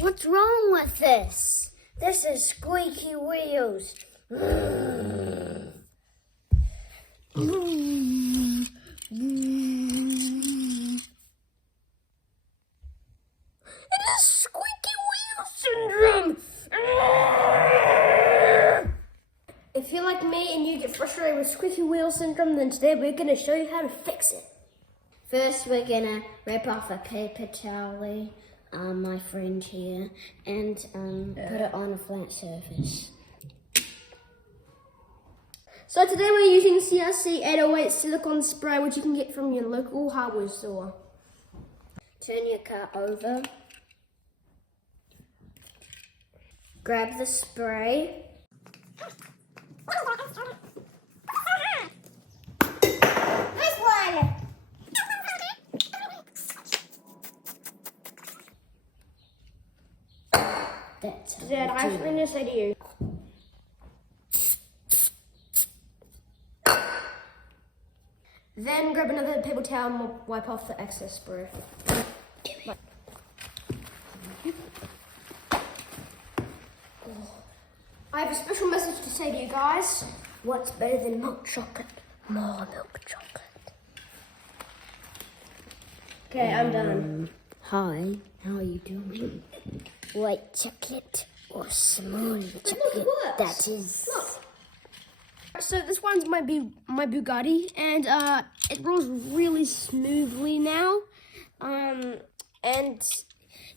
What's wrong with this? This is squeaky wheels. It is squeaky wheel syndrome. If you're like me and you get frustrated with squeaky wheel syndrome, then today we're going to show you how to fix it. First, we're gonna rip off a paper towel, my friend here, and put it on a flat surface. So today we're using CRC 808 silicone spray, which you can get from your local hardware store. Turn your car over. Grab the spray. This one! That's how Dad, I have something to say to you. Then grab another paper towel and wipe off the excess spray. I have a special message to say to you guys. What's better than milk chocolate? More milk chocolate. Okay, I'm done. Hi, how are you doing? White chocolate or smooth chocolate? works. That is. Look. So this one's my Bugatti, and it rolls really smoothly now. And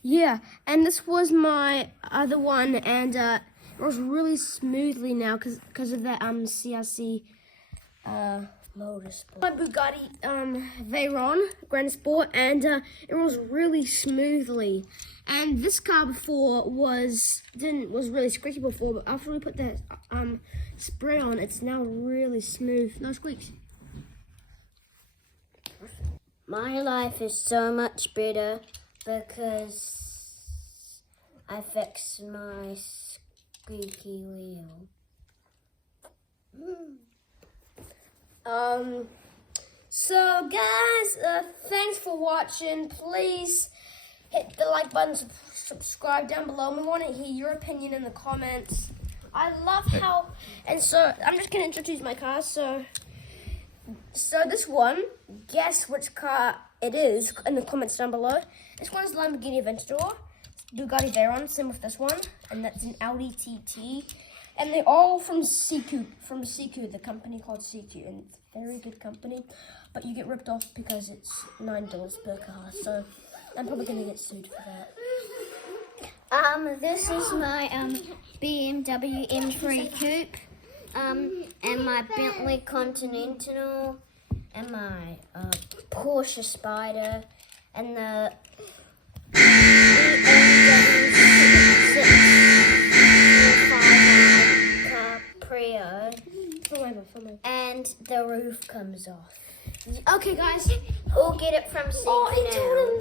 yeah, and this was my other one, and it rolls really smoothly now because of that CRC motorsport. My Bugatti Veyron Grand Sport, and it rolls really smoothly. And this car before was really squeaky before, but after we put that spray on, it's now really smooth. No squeaks. My life is so much better because I fixed my squeaky wheel. So guys, thanks for watching. Please hit the like button, subscribe down below. We want to hear your opinion in the comments. I love how, and so I'm just gonna introduce my car. So this one, guess which car it is in the comments down below. This one is Lamborghini Aventador, Bugatti Veyron, same with this one, and that's an Audi TT. And they're all from CQ, the company called CQ, and it's a very good company, but you get ripped off because it's $9 per car, so I'm probably gonna get sued for that. This is my BMW M3 Coupe, and my Bentley Continental, and my Porsche Spider, and the BMW 6 Caprio, and the roof comes off. Okay, guys. We'll get it from CQ now.